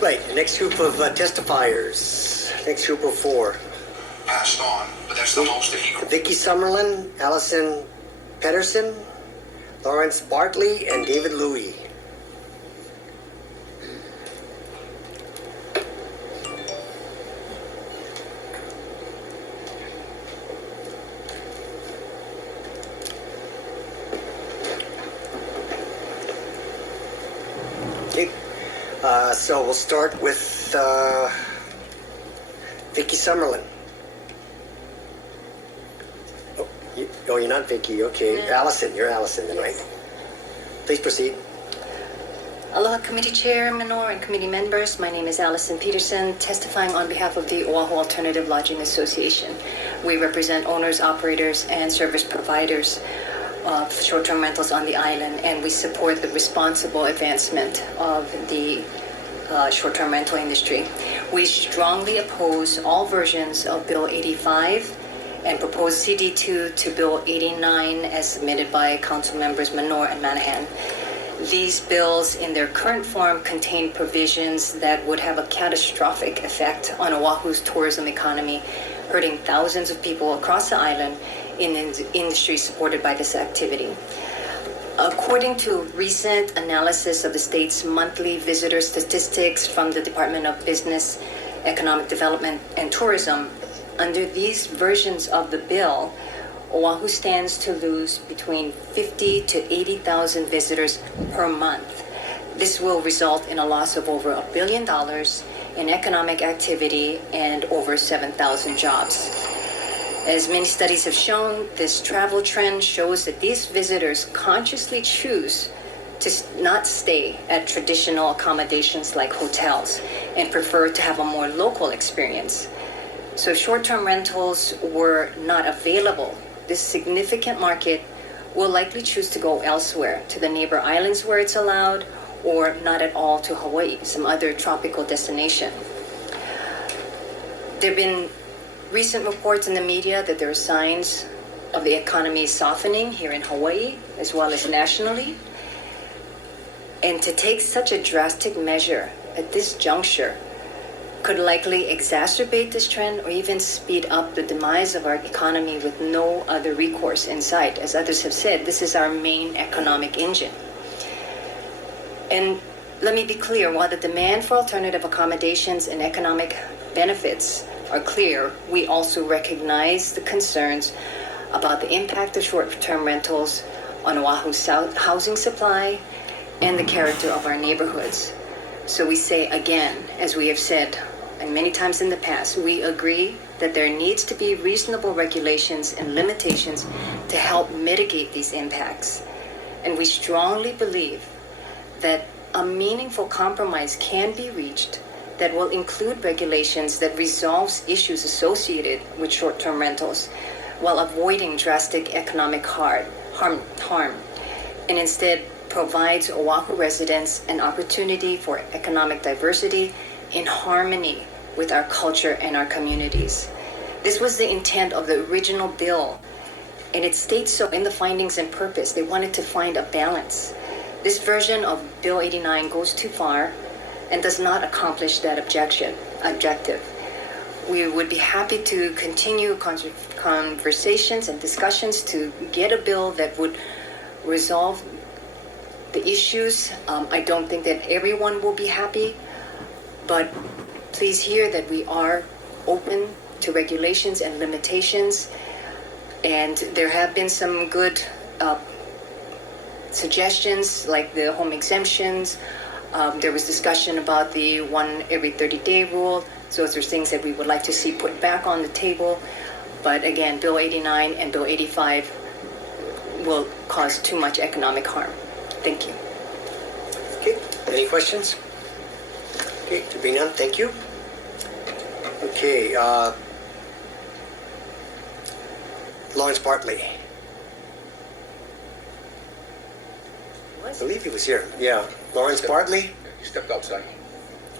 Right, the next group of testifiers. Next group of 4. Passed on, but that's the most that he could. Vicky Summerlin, Allison Petterson, Lawrence Bartley, and David Louie. Okay, so we'll start with Vicky Summerlin. Oh, you're not Vicky. Okay, No. Allison. You're Allison then, right? Please proceed. Aloha Committee Chair Menor and committee members, my name is Allison Petterson, testifying on behalf of the Oahu Alternative Lodging Association. We represent owners, operators, and service providers of short-term rentals on the island, and we support the responsible advancement of the short-term rental industry. We strongly oppose all versions of Bill 85 and propose CD2 to Bill 89 as submitted by Council members Menor and Manahan. These bills in their current form contain provisions that would have a catastrophic effect on Oahu's tourism economy, hurting thousands of people across the island in industries supported by this activity. According to recent analysis of the state's monthly visitor statistics from the Department of Business, Economic Development, and Tourism, under these versions of the bill, Oahu stands to lose between 50 to 80,000 visitors per month. This will result in a loss of over $1 billion in economic activity and over 7,000 jobs. As many studies have shown, this travel trend shows that these visitors consciously choose to not stay at traditional accommodations like hotels and prefer to have a more local experience. So if short-term rentals were not available, this significant market will likely choose to go elsewhere, to the neighbor islands where it's allowed, or not at all to Hawaii, some other tropical destination. There have been recent reports in the media that there are signs of the economy softening here in Hawaii, as well as nationally. And to take such a drastic measure at this juncture could likely exacerbate this trend or even speed up the demise of our economy with no other recourse in sight. As others have said, this is our main economic engine. And let me be clear, while the demand for alternative accommodations and economic benefits are clear, we also recognize the concerns about the impact of short-term rentals on Oahu's housing supply and the character of our neighborhoods. So we say again, as we have said and many times in the past, we agree that there needs to be reasonable regulations and limitations to help mitigate these impacts. And we strongly believe that a meaningful compromise can be reached that will include regulations that resolves issues associated with short-term rentals while avoiding drastic economic harm, and instead provides Oahu residents an opportunity for economic diversity in harmony with our culture and our communities. This was the intent of the original bill, and it states so in the findings and purpose. They wanted to find a balance. This version of Bill 89 goes too far and does not accomplish that objective. We would be happy to continue conversations and discussions to get a bill that would resolve the issues. I don't think that everyone will be happy, but please hear that we are open to regulations and limitations, and there have been some good suggestions like the home exemptions. There was discussion about the 1 every 30-day rule. So those are things that we would like to see put back on the table. But again, Bill 89 and Bill 85 will cause too much economic harm. Thank you. Okay, any questions? Okay, to be none, thank you. Okay, Lawrence Bartley. I believe he was here. Yeah, Lawrence Bartley. He stepped outside.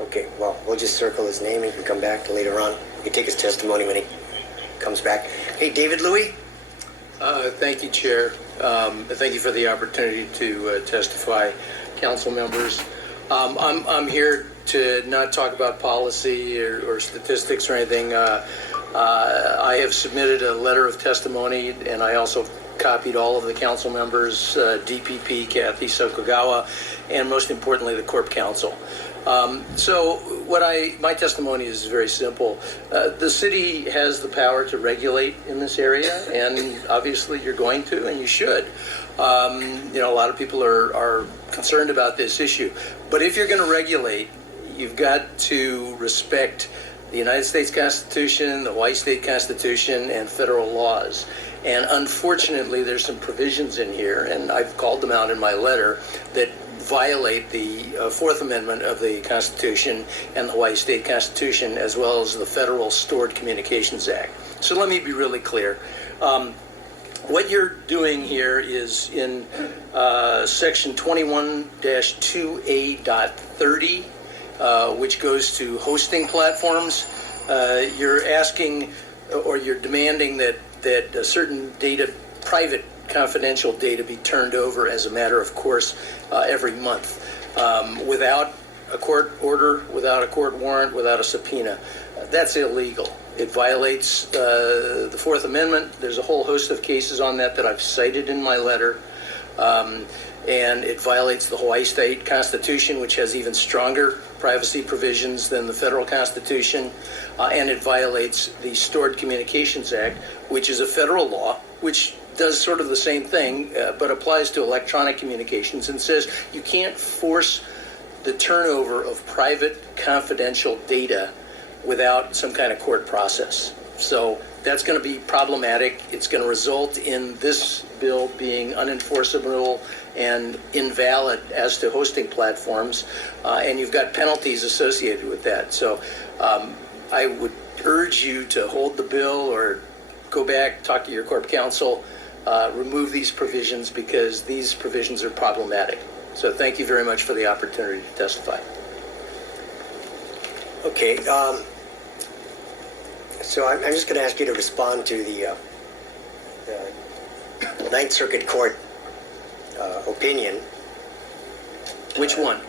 Okay, well, we'll just circle his name. He can come back later on. He can take his testimony when he comes back. Okay, David Louie. Thank you, Chair. Thank you for the opportunity to testify, council members. I'm here to not talk about policy or statistics or anything. I have submitted a letter of testimony, and I also copied all of the council members, DPP, Kathy Sokogawa, and most importantly, the Corp Council. So my testimony is very simple. The city has the power to regulate in this area, and obviously you're going to, and you should. A lot of people are concerned about this issue. But if you're going to regulate, you've got to respect the United States Constitution, the Hawaii State Constitution, and federal laws. And unfortunately, there's some provisions in here, and I've called them out in my letter, that violate the Fourth Amendment of the Constitution and the Hawaii State Constitution, as well as the Federal Stored Communications Act. So let me be really clear. What you're doing here is in section 21-2A.30, which goes to hosting platforms. You're asking, or you're demanding that certain data, private confidential data, be turned over as a matter of course every month, without a court order, without a court warrant, without a subpoena. That's illegal. It violates the Fourth Amendment. There's a whole host of cases on that I've cited in my letter. And it violates the Hawaii State Constitution, which has even stronger privacy provisions than the federal Constitution. And it violates the Stored Communications Act, which is a federal law, which does sort of the same thing, but applies to electronic communications and says you can't force the turnover of private confidential data without some kind of court process. So that's going to be problematic. It's going to result in this bill being unenforceable and invalid as to hosting platforms, and you've got penalties associated with that. So I would urge you to hold the bill or go back, talk to your Corp Council, remove these provisions, because these provisions are problematic. So thank you very much for the opportunity to testify. Okay, so I'm just going to ask you to respond to the Ninth Circuit Court opinion. Which one?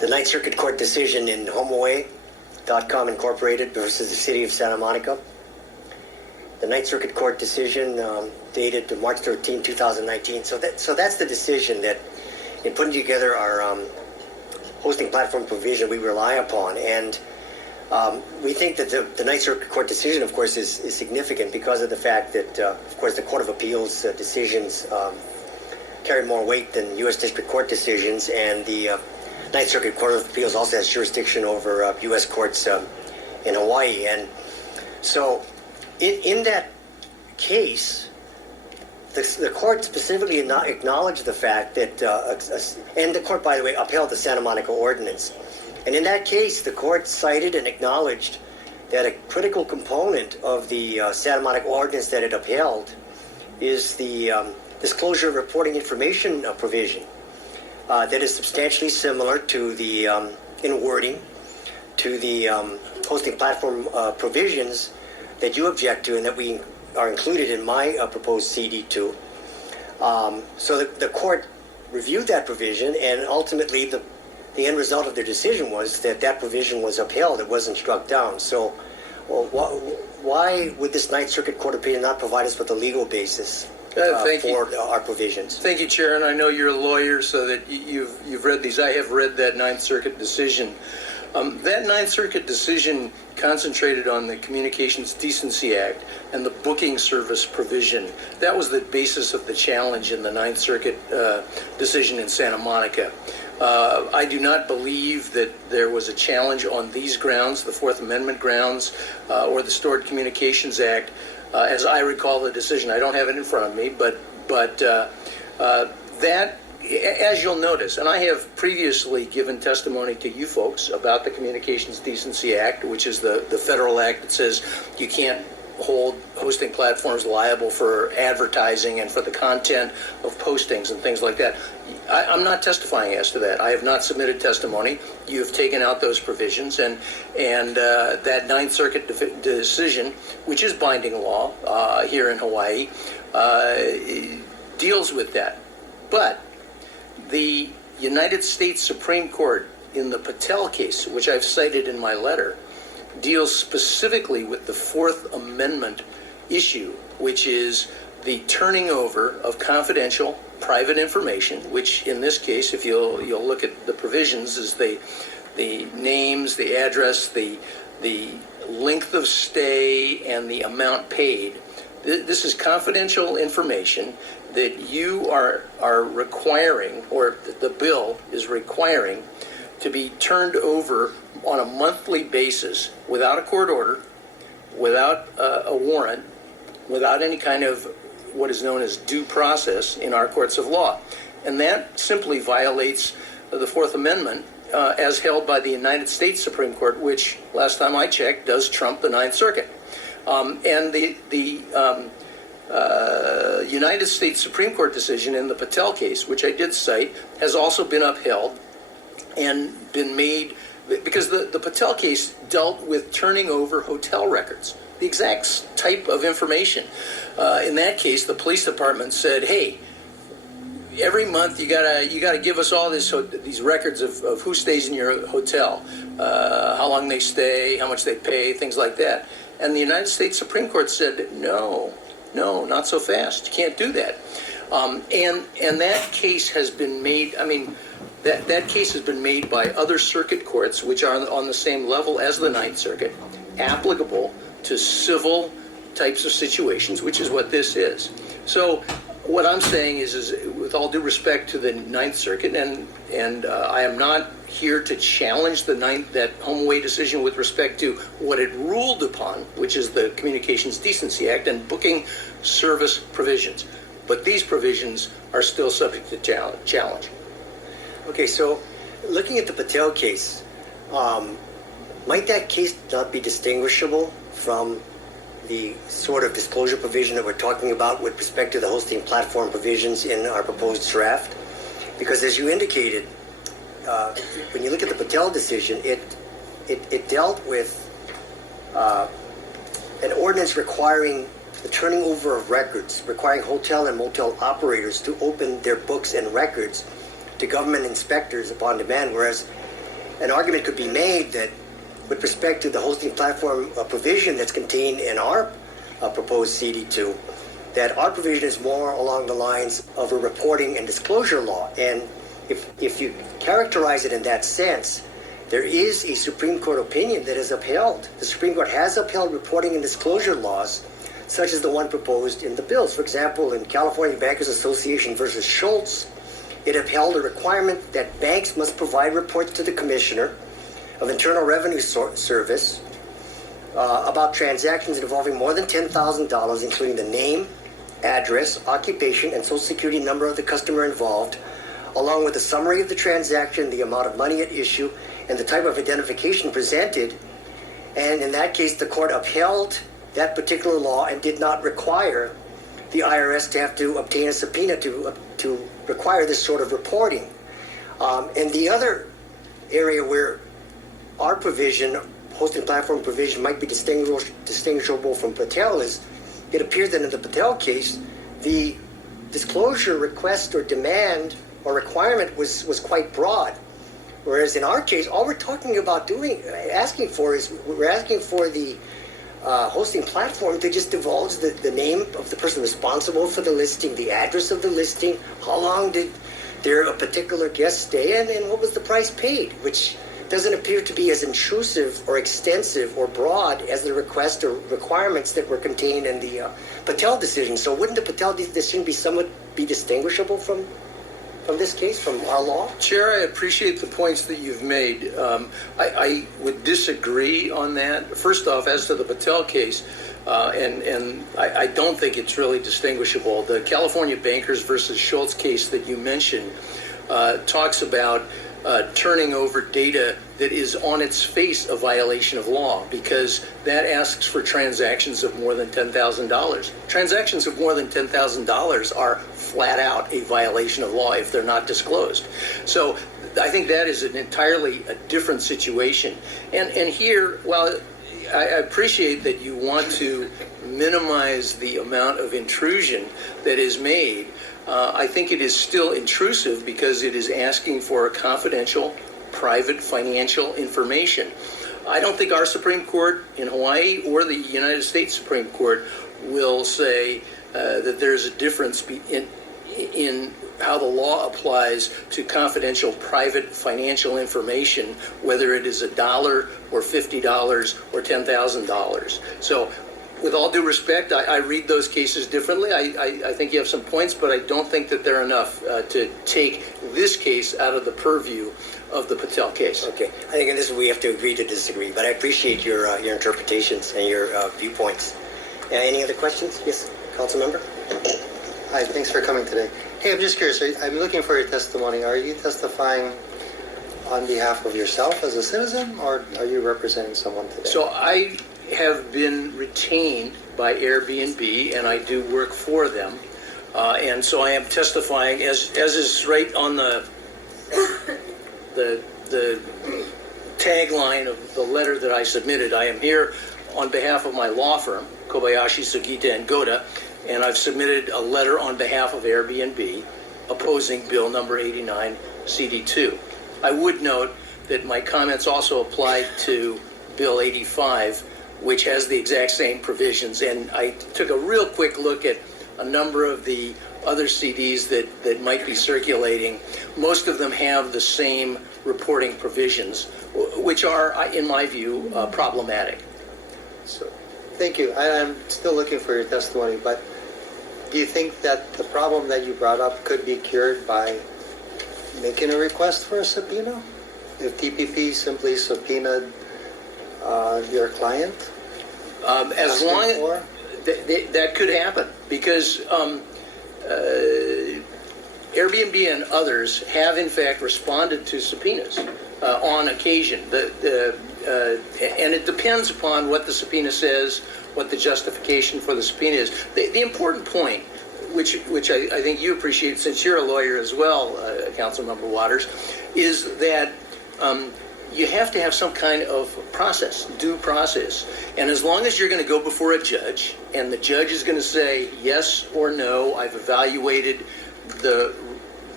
The Ninth Circuit Court decision in HomeAway.com Incorporated versus the City of Santa Monica. The Ninth Circuit Court decision dated March 13, 2019. So that's the decision that, in putting together our hosting platform provision, we rely upon. And we think that the Ninth Circuit Court decision, of course, is significant because of the fact that, of course, the Court of Appeals decisions carry more weight than U.S. District Court decisions, and the Ninth Circuit Court of Appeals also has jurisdiction over U.S. courts in Hawaii. And so in that case, the court specifically acknowledged the fact that, and the court, by the way, upheld the Santa Monica Ordinance. And in that case, the court cited and acknowledged that a critical component of the Santa Monica Ordinance that it upheld is the disclosure of reporting information provision that is substantially similar to the, in wording, to the hosting platform provisions that you object to and that we are included in my proposed CD2. So the court reviewed that provision, and ultimately the end result of their decision was that provision was upheld. It wasn't struck down. So why would this Ninth Circuit Court opinion not provide us with a legal basis for our provisions? Thank you, Chair, and I know you're a lawyer, so that you've read these. I have read that Ninth Circuit decision. That Ninth Circuit decision concentrated on the Communications Decency Act and the booking service provision. That was the basis of the challenge in the Ninth Circuit decision in Santa Monica. I do not believe that there was a challenge on these grounds, the Fourth Amendment grounds, or the Stored Communications Act. As I recall the decision, I don't have it in front of me, but that, as you'll notice, and I have previously given testimony to you folks about the Communications Decency Act, which is the federal act that says you can't hold hosting platforms liable for advertising and for the content of postings and things like that. I'm not testifying as to that. I have not submitted testimony. You have taken out those provisions, and that Ninth Circuit decision, which is binding law here in Hawaii, deals with that. But the United States Supreme Court in the Patel case, which I've cited in my letter, deals specifically with the Fourth Amendment issue, which is the turning over of confidential private information, which in this case, if you'll look at the provisions, is the names, the address, the length of stay, and the amount paid. This is confidential information that you are requiring, or the bill is requiring, to be turned over on a monthly basis without a court order, without a warrant, without any kind of what is known as due process in our courts of law. And that simply violates the Fourth Amendment as held by the United States Supreme Court, which, last time I checked, does trump the Ninth Circuit. And the United States Supreme Court decision in the Patel case, which I did cite, has also been upheld and been made, because the Patel case dealt with turning over hotel records, the exact type of information. In that case, the police department said, hey, every month you gotta give us all these records of who stays in your hotel, how long they stay, how much they pay, things like that. And the United States Supreme Court said, no, not so fast. You can't do that. And that case has been made, that case has been made by other circuit courts, which are on the same level as the Ninth Circuit, applicable to civil types of situations, which is what this is. So what I'm saying is with all due respect to the Ninth Circuit, and I am not here to challenge that HomeAway decision with respect to what it ruled upon, which is the Communications Decency Act and booking service provisions. But these provisions are still subject to challenge. Okay, so looking at the Patel case, might that case not be distinguishable from the sort of disclosure provision that we're talking about with respect to the hosting platform provisions in our proposed draft? Because as you indicated, when you look at the Patel decision, it dealt with an ordinance requiring the turning over of records, requiring hotel and motel operators to open their books and records to government inspectors upon demand, whereas an argument could be made that with respect to the hosting platform provision that's contained in our proposed CD2, that our provision is more along the lines of a reporting and disclosure law. And if you characterize it in that sense, there is a Supreme Court opinion that is upheld. The Supreme Court has upheld reporting and disclosure laws, such as the one proposed in the bills. For example, in California Bankers Association versus Schultz, it upheld a requirement that banks must provide reports to the Commissioner of Internal Revenue Service about transactions involving more than $10,000, including the name, address, occupation, and social security number of the customer involved, along with a summary of the transaction, the amount of money at issue, and the type of identification presented. And in that case, the court upheld that particular law and did not require the IRS to have to obtain a subpoena to require this sort of reporting. And the other area where our provision, hosting platform provision, might be distinguishable from Patel is it appears that in the Patel case, the disclosure request or demand or requirement was quite broad. Whereas in our case, all we're talking about asking for the hosting platform to just divulge the name of the person responsible for the listing, the address of the listing, how long did a particular guest stay in, and what was the price paid, which doesn't appear to be as intrusive or extensive or broad as the request or requirements that were contained in the Patel decision. So wouldn't the Patel decision be distinguishable from this case, from our law? Chair, I appreciate the points that you've made. I would disagree on that. First off, as to the Patel case, and I don't think it's really distinguishable. The California Bankers versus Schultz case that you mentioned talks about turning over data that is on its face a violation of law, because that asks for transactions of more than $10,000. Transactions of more than $10,000 are flat out a violation of law if they're not disclosed. So I think that is an entirely a different situation. And here, while I appreciate that you want to minimize the amount of intrusion that is made, I think it is still intrusive because it is asking for a confidential private financial information. I don't think our Supreme Court in Hawaii or the United States Supreme Court will say that there's a difference in how the law applies to confidential private financial information, whether it is $1 or $50 or $10,000. So with all due respect, I read those cases differently. I think you have some points, but I don't think that they're enough to take this case out of the purview of the Patel case. Okay, I think in this we have to agree to disagree, but I appreciate your interpretations and your viewpoints. Any other questions? Yes, Council Member? Hi, thanks for coming today. Hey, I'm just curious, I'm looking for your testimony. Are you testifying on behalf of yourself as a citizen, or are you representing someone today? So I have been retained by AirBnB, and I do work for them. And so I am testifying, as is right on the tagline of the letter that I submitted. I am here on behalf of my law firm, Kobayashi Sugita Goda, and I've submitted a letter on behalf of Airbnb opposing Bill number 89, CD2. I would note that my comments also apply to Bill 85, which has the exact same provisions, and I took a real quick look at a number of the other CDs that might be circulating. Most of them have the same reporting provisions, which are, in my view, problematic. So, thank you. I'm still looking for your testimony, but do you think that the problem that you brought up could be cured by making a request for a subpoena? If TPP simply subpoenaed your client? As long as that could happen, because Airbnb and others have in fact responded to subpoenas on occasion. And it depends upon what the subpoena says, what the justification for the subpoena is. The important point, which I think you appreciate since you're a lawyer as well, Councilmember Waters, is that you have to have some kind of process, due process. And as long as you're going to go before a judge, and the judge is going to say yes or no, I've evaluated the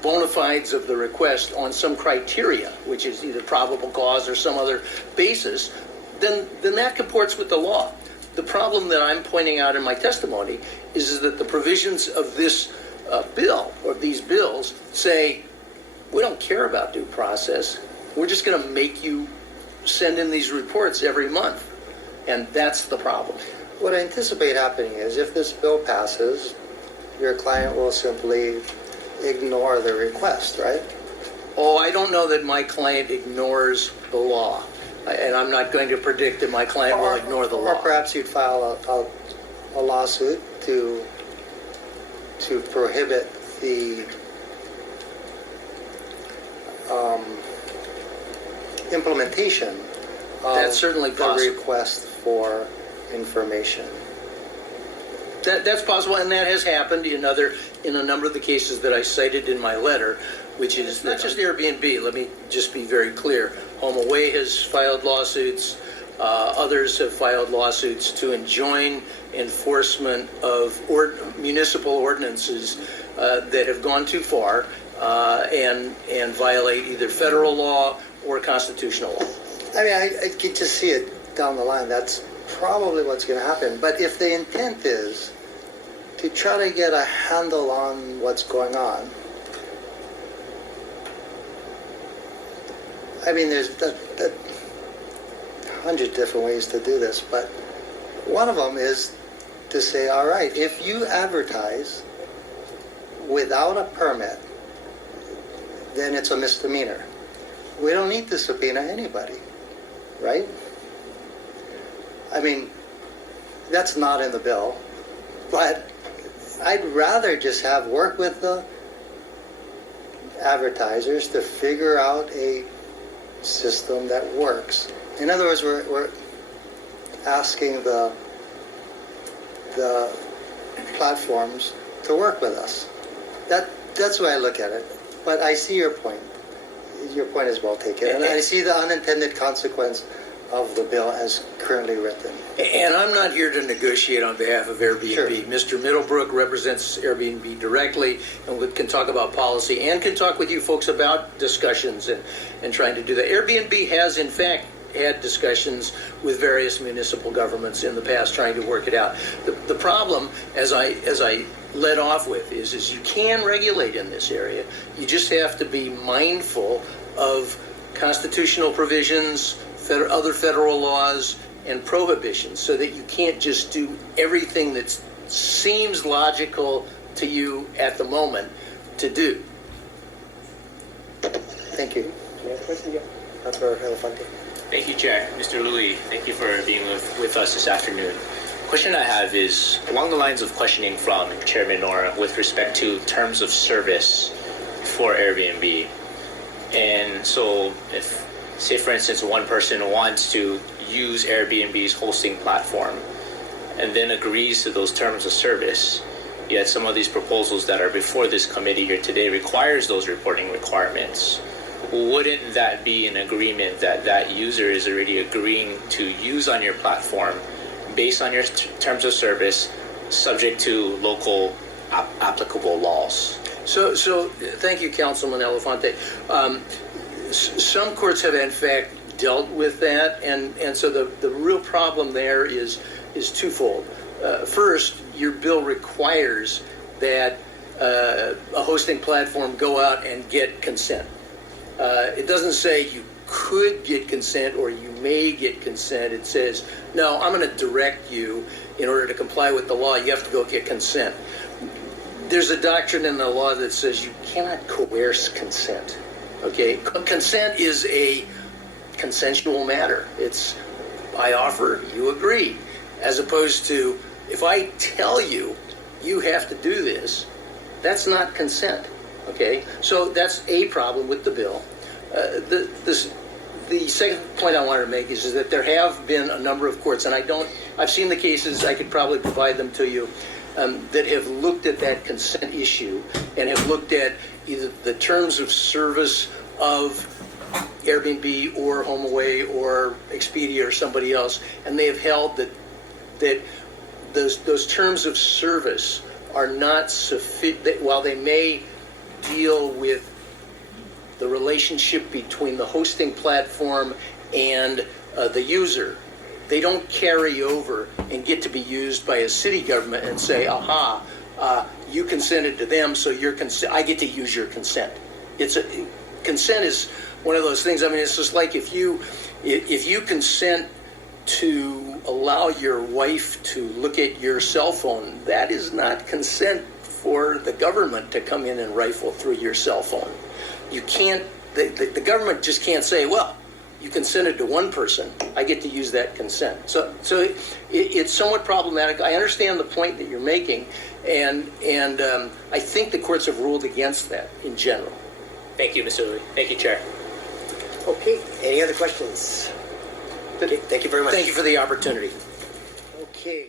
bona fides of the request on some criteria, which is either probable cause or some other basis, then that comports with the law. The problem that I'm pointing out in my testimony is that the provisions of this bill, or these bills, say, we don't care about due process. We're just going to make you send in these reports every month. And that's the problem. What I anticipate happening is if this bill passes, your client will simply ignore the request, right? Oh, I don't know that my client ignores the law. And I'm not going to predict that my client will ignore the law. Or perhaps you'd file a lawsuit to prohibit the implementation of That's certainly the possible. request for information. That's possible, and that has happened in a number of the cases that I cited in my letter, which is not just Airbnb. Let me just be very clear. HomeAway has filed lawsuits. Others have filed lawsuits to enjoin enforcement of municipal ordinances that have gone too far and violate either federal law or constitutional law. I mean, I get to see it down the line. That's probably what's going to happen. But if the intent is to try to get a handle on what's going on, I mean, there's 100 different ways to do this, but one of them is to say, all right, if you advertise without a permit, then it's a misdemeanor. We don't need to subpoena anybody, right? I mean, that's not in the bill, but I'd rather just have work with the advertisers to figure out a system that works. In other words, we're asking the platforms to work with us. That's the way I look at it. But I see your point. Your point is well taken. And I see the unintended consequence of the bill as currently written. And I'm not here to negotiate on behalf of Airbnb. Sure. Mr. Middlebrook represents Airbnb directly and can talk about policy and can talk with you folks about discussions and trying to do that. Airbnb has, in fact, had discussions with various municipal governments in the past trying to work it out. The problem, as I led off with, is you can regulate in this area. You just have to be mindful of constitutional provisions, other federal laws, and prohibitions, so that you can't just do everything that seems logical to you at the moment to do. Thank you. Councilor Elefante. Thank you, Chair. Mr. Louie, thank you for being with us this afternoon. Question I have is along the lines of questioning from Chair Menor with respect to terms of service for Airbnb. And so if, say for instance, one person wants to use Airbnb's hosting platform and then agrees to those terms of service, yet some of these proposals that are before this committee here today requires those reporting requirements, wouldn't that be an agreement that that user is already agreeing to use on your platform based on your terms of service, subject to local applicable laws? So thank you, Councilman Elefante. Some courts have in fact dealt with that, and so the real problem there is twofold. First, your bill requires that a hosting platform go out and get consent. It doesn't say you could get consent or you may get consent. It says, no, I'm going to direct you in order to comply with the law. You have to go get consent. There's a doctrine in the law that says you cannot coerce consent. Okay, consent is a consensual matter. It's I offer, you agree, as opposed to if I tell you you have to do this, that's not consent. Okay, so that's a problem with the bill. The second point I wanted to make is that there have been a number of courts, and I've seen the cases, I could probably provide them to you, that have looked at that consent issue and have looked at either the terms of service of Airbnb or HomeAway or Expedia or somebody else, and they have held that those terms of service are not sufficient. While they may deal with the relationship between the hosting platform and the user, they don't carry over and get to be used by a city government and say, aha, you consented to them, so I get to use your consent. Consent is one of those things. I mean, it's just like if you consent to allow your wife to look at your cell phone, that is not consent for the government to come in and rifle through your cell phone. You can't, the government just can't say, well, you consented to one person, I get to use that consent. So it's somewhat problematic. I understand the point that you're making, and I think the courts have ruled against that in general. Thank you, Mr. Louie. Thank you, Chair. Okay, any other questions? Okay, thank you very much. Thank you for the opportunity. Okay.